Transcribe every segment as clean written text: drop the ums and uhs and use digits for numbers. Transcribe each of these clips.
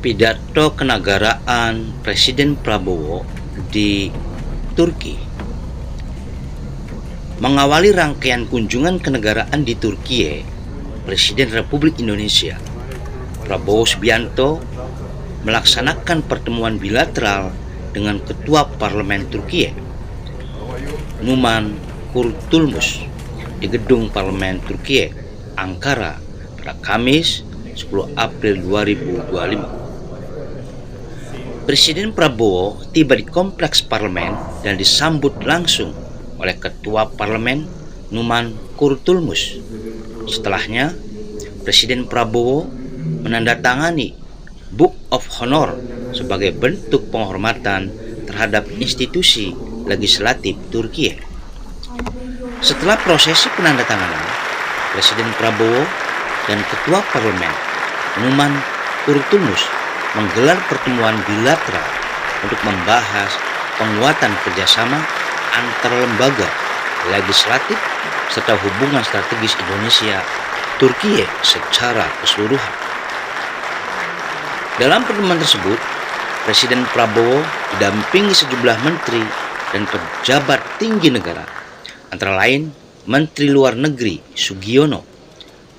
Pidato kenegaraan Presiden Prabowo di Turki. Mengawali rangkaian kunjungan kenegaraan di Turki, Presiden Republik Indonesia Prabowo Subianto melaksanakan pertemuan bilateral dengan Ketua Parlemen Turki, Numan Kurtulmus, di Gedung Parlemen Turki, Ankara pada Kamis 10 April 2025. Presiden Prabowo tiba di kompleks parlemen dan disambut langsung oleh Ketua Parlemen Numan Kurtulmus. Setelahnya, Presiden Prabowo menandatangani Book of Honor sebagai bentuk penghormatan terhadap institusi legislatif Turki. Setelah prosesi penandatanganan, Presiden Prabowo dan Ketua Parlemen Numan Kurtulmus menggelar pertemuan bilateral untuk membahas penguatan kerjasama antar lembaga legislatif serta hubungan strategis Indonesia-Turki secara keseluruhan. Dalam pertemuan tersebut, Presiden Prabowo didampingi sejumlah menteri dan pejabat tinggi negara, antara lain Menteri Luar Negeri Sugiono,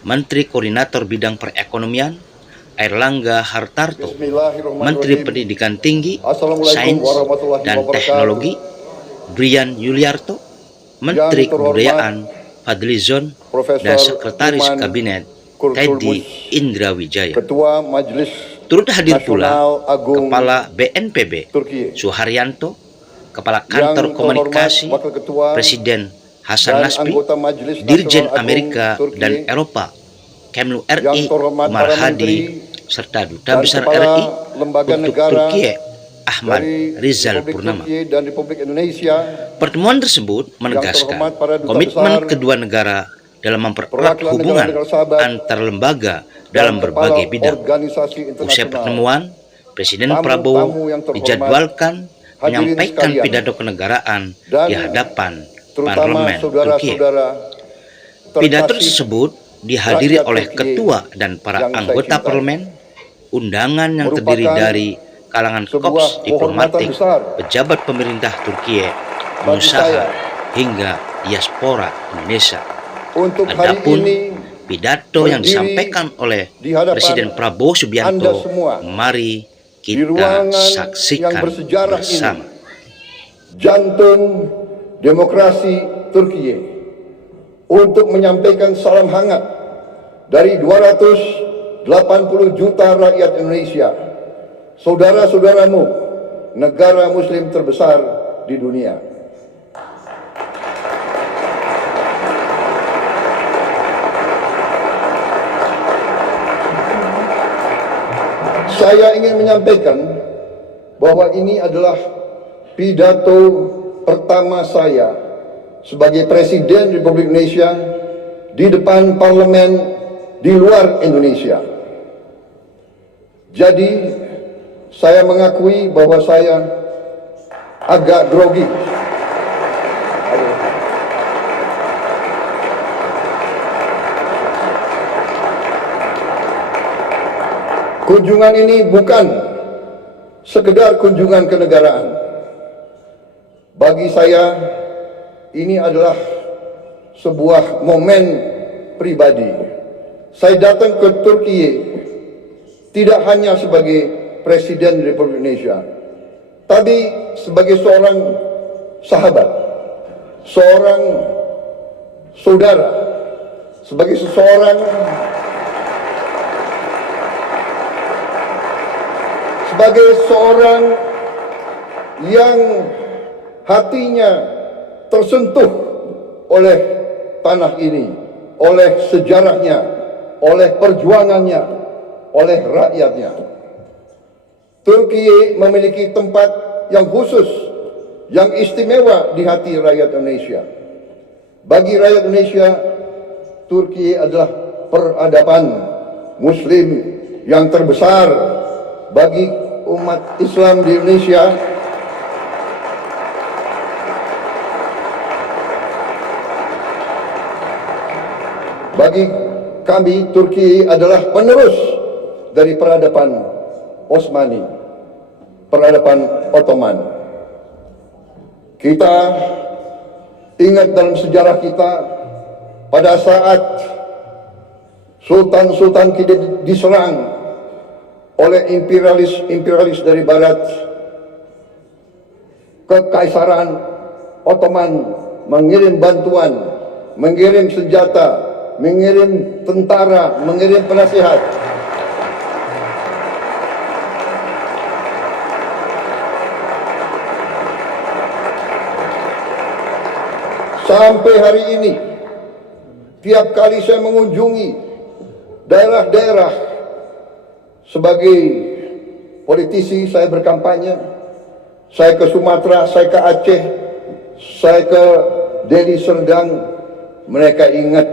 Menteri Koordinator Bidang Perekonomian Airlangga Hartarto, Menteri Pendidikan Tinggi, Sains dan Teknologi Brian Yuliarto, Menteri Kebudayaan Fadlizon, dan Sekretaris Kabinet Teddy Indrawijaya. Turut hadir pula Kepala BNPB Suharyanto, Kepala Kantor Komunikasi Presiden Hasan Nasbi, Dirjen Amerika dan Eropa Kemlu RI Umar Hadi, serta Duta Besar RI untuk Turki Ahmad Rizal Purnama. Pertemuan tersebut menegaskan komitmen kedua negara dalam mempererat hubungan antar lembaga dalam berbagai bidang. Usai pertemuan, Presiden Prabowo dijadwalkan menyampaikan pidato kenegaraan di hadapan Parlemen Turki. Pidato tersebut dihadiri oleh ketua dan para anggota parlemen, undangan yang terdiri dari kalangan korps diplomatik, pejabat pemerintah Turki, pengusaha, hingga diaspora Indonesia. Adapun pidato yang disampaikan oleh Presiden Prabowo Subianto, mari kita saksikan bersama. Jantung demokrasi Turki, untuk menyampaikan salam hangat dari 280 juta rakyat Indonesia, saudara-saudaramu, negara muslim terbesar di dunia. Saya ingin menyampaikan bahwa ini adalah pidato pertama saya sebagai Presiden Republik Indonesia di depan parlemen di luar Indonesia. Jadi saya mengakui bahwa saya agak grogi. Kunjungan ini bukan sekedar kunjungan kenegaraan. Bagi saya ini adalah sebuah momen pribadi. Saya datang ke Turki tidak hanya sebagai Presiden Republik Indonesia, tapi sebagai seorang sahabat, seorang saudara, sebagai seorang yang hatinya tersentuh oleh tanah ini, oleh sejarahnya, oleh perjuangannya, oleh rakyatnya. Turki memiliki tempat yang khusus, yang istimewa di hati rakyat Indonesia. Bagi rakyat Indonesia, Turki adalah peradaban Muslim yang terbesar. Bagi umat Islam di Indonesia, bagi kami, Turki adalah penerus dari peradaban Osmani, peradaban Ottoman. Kita ingat dalam sejarah kita pada saat sultan-sultan kita diserang oleh imperialis dari barat, Kekaisaran Ottoman mengirim bantuan, mengirim senjata, mengirim tentara, mengirim penasihat. Sampai hari ini, tiap kali saya mengunjungi daerah-daerah sebagai politisi, saya berkampanye, saya ke Sumatera, saya ke Aceh, saya ke Deli Serdang, mereka ingat,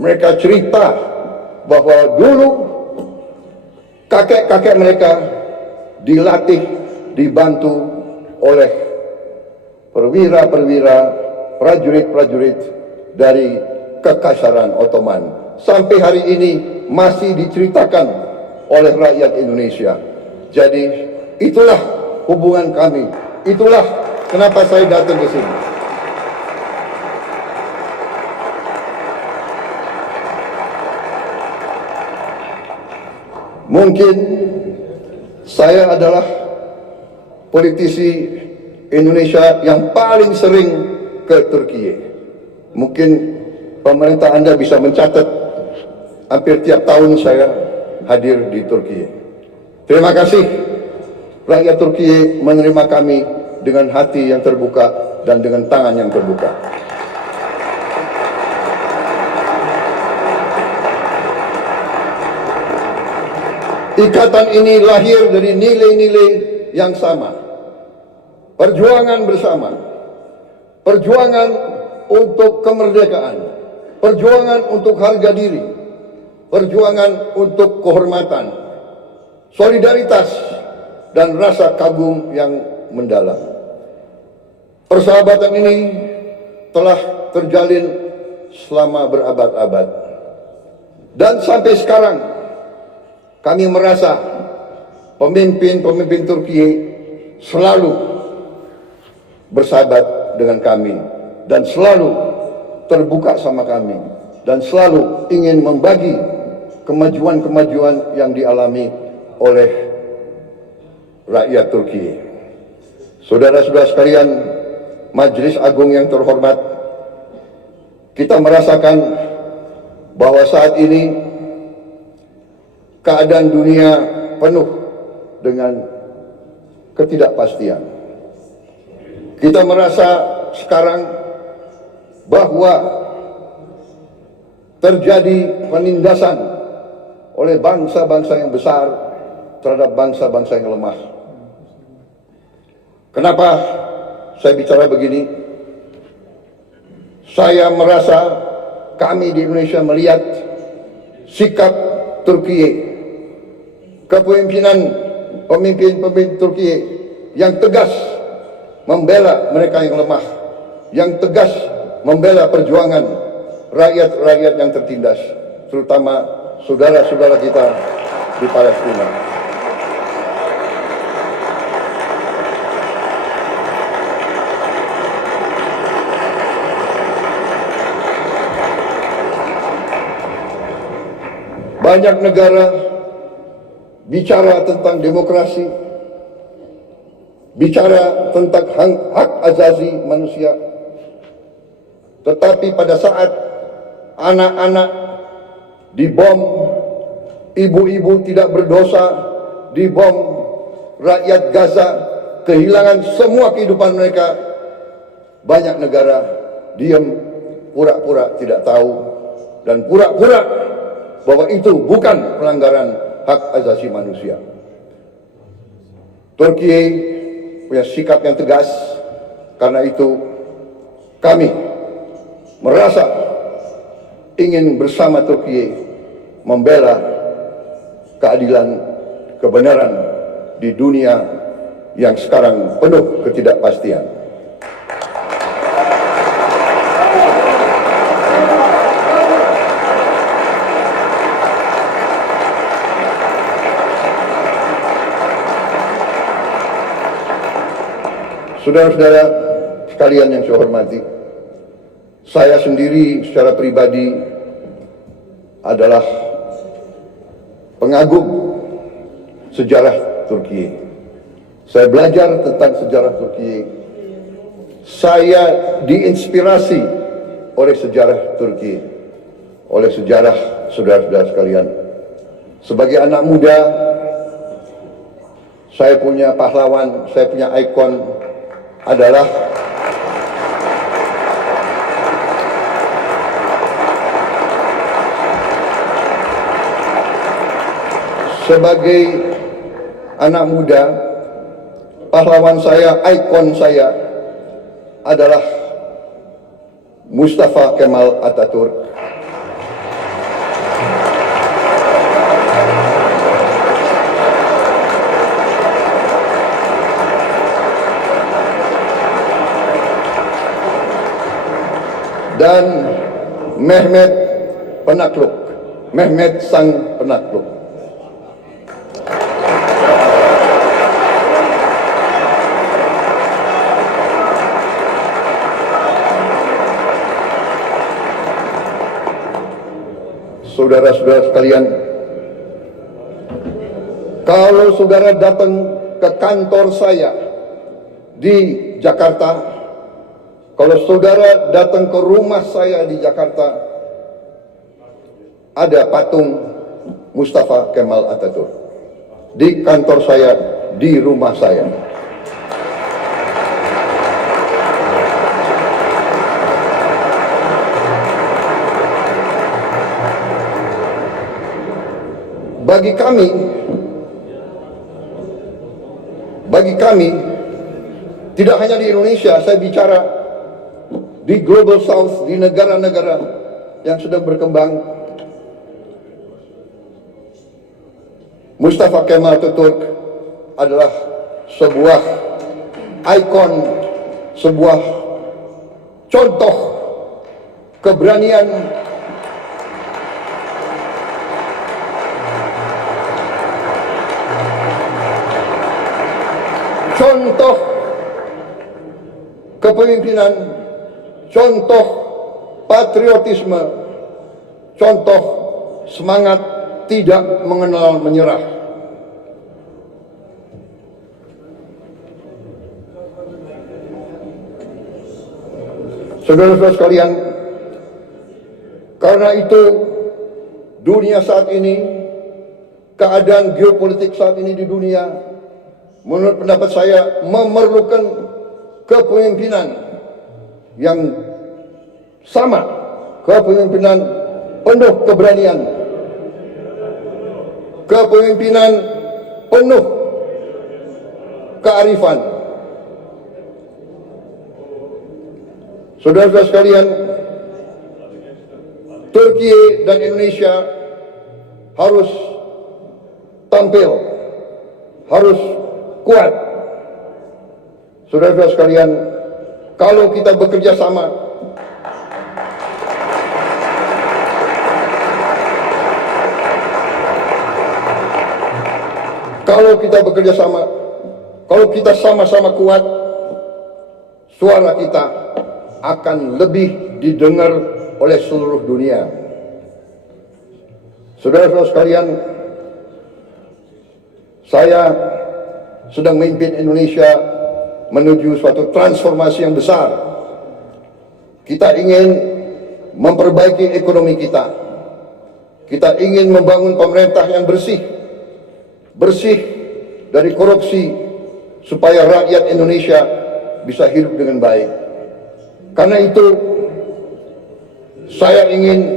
mereka cerita bahwa dulu kakek-kakek mereka dilatih, dibantu oleh perwira-perwira, prajurit-prajurit dari Kekaisaran Ottoman. Sampai hari ini masih diceritakan oleh rakyat Indonesia. Jadi itulah hubungan kami. Itulah kenapa saya datang ke sini. Mungkin saya adalah politisi Indonesia yang paling sering ke Turki. Mungkin pemerintah Anda bisa mencatat hampir tiap tahun saya hadir di Turki. Terima kasih rakyat Turki menerima kami dengan hati yang terbuka dan dengan tangan yang terbuka. Ikatan ini lahir dari nilai-nilai yang sama. Perjuangan bersama. Perjuangan untuk kemerdekaan. Perjuangan untuk harga diri. Perjuangan untuk kehormatan. Solidaritas dan rasa kagum yang mendalam. Persahabatan ini telah terjalin selama berabad-abad. Dan sampai sekarang kami merasa pemimpin-pemimpin Turki selalu bersahabat dengan kami dan selalu terbuka sama kami dan selalu ingin membagi kemajuan-kemajuan yang dialami oleh rakyat Turki. Saudara-saudara sekalian, Majelis Agung yang terhormat, kita merasakan bahwa saat ini keadaan dunia penuh dengan ketidakpastian. Kita merasa sekarang bahwa terjadi penindasan oleh bangsa-bangsa yang besar terhadap bangsa-bangsa yang lemah. Kenapa saya bicara begini? Saya merasa kami di Indonesia melihat sikap Turki, kepemimpinan pemimpin-pemimpin Turki yang tegas membela mereka yang lemah, yang tegas membela perjuangan rakyat-rakyat yang tertindas, terutama saudara-saudara kita di Palestina. Banyak negara bicara tentang demokrasi, bicara tentang hak asasi manusia. Tetapi pada saat anak-anak dibom, ibu-ibu tidak berdosa dibom, rakyat Gaza kehilangan semua kehidupan mereka, banyak negara diam, pura-pura tidak tahu, dan pura-pura bahwa itu bukan pelanggaran hak asasi manusia. Turki punya sikap yang tegas, karena itu kami merasa ingin bersama Turki membela keadilan, kebenaran di dunia yang sekarang penuh ketidakpastian. Saudara-saudara sekalian yang saya hormati, saya sendiri secara pribadi adalah pengagum sejarah Turki. Saya belajar tentang sejarah Turki. Saya diinspirasi oleh sejarah Turki, oleh sejarah saudara-saudara sekalian. Sebagai anak muda, saya punya pahlawan, saya punya ikon adalah sebagai anak muda, pahlawan saya, ikon saya adalah Mustafa Kemal Atatürk. Dan Mehmet Penakluk, Mehmet Sang Penakluk. Saudara-saudara sekalian, kalau saudara datang ke kantor saya di Jakarta, kalau saudara datang ke rumah saya di Jakarta, ada patung Mustafa Kemal Atatürk. Di kantor saya, di rumah saya. Bagi kami, tidak hanya di Indonesia, saya bicara di Global South, di negara-negara yang sedang berkembang, Mustafa Kemal Atatürk adalah sebuah ikon, sebuah contoh keberanian, contoh kepemimpinan, contoh patriotisme, contoh semangat tidak mengenal menyerah. Saudara-saudara sekalian, karena itu dunia saat ini, keadaan geopolitik saat ini di dunia, menurut pendapat saya memerlukan kepemimpinan yang sama, kepemimpinan penuh keberanian, kepemimpinan penuh kearifan. Saudara-saudara sekalian, Turki dan Indonesia harus tampil, harus kuat. Saudara-saudara sekalian, kalau kita bekerja sama, kalau kita sama-sama kuat, suara kita akan lebih didengar oleh seluruh dunia. Saudara-saudara sekalian, saya sedang memimpin Indonesia menuju suatu transformasi yang besar. Kita ingin memperbaiki ekonomi kita. Kita ingin membangun pemerintah yang bersih dari korupsi, supaya rakyat Indonesia bisa hidup dengan baik. Karena itu, saya ingin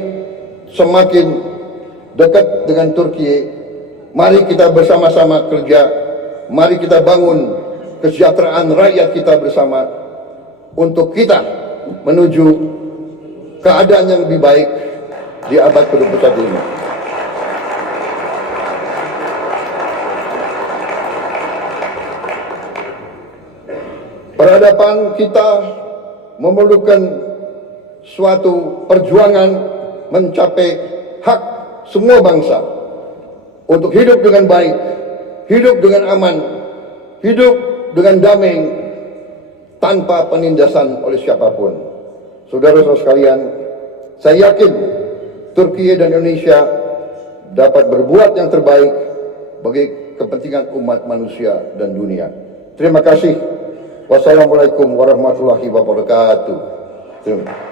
semakin dekat dengan Turki. Mari kita bersama-sama kerja. Mari kita bangun kesejahteraan rakyat kita bersama untuk kita menuju keadaan yang lebih baik di abad ke-21 ini. Peradaban kita memerlukan suatu perjuangan mencapai hak semua bangsa untuk hidup dengan baik, hidup dengan aman, hidup dengan damai, tanpa penindasan oleh siapapun. Saudara-saudara sekalian, saya yakin Turki dan Indonesia dapat berbuat yang terbaik bagi kepentingan umat manusia dan dunia. Terima kasih. Wassalamualaikum warahmatullahi wabarakatuh. Terima kasih.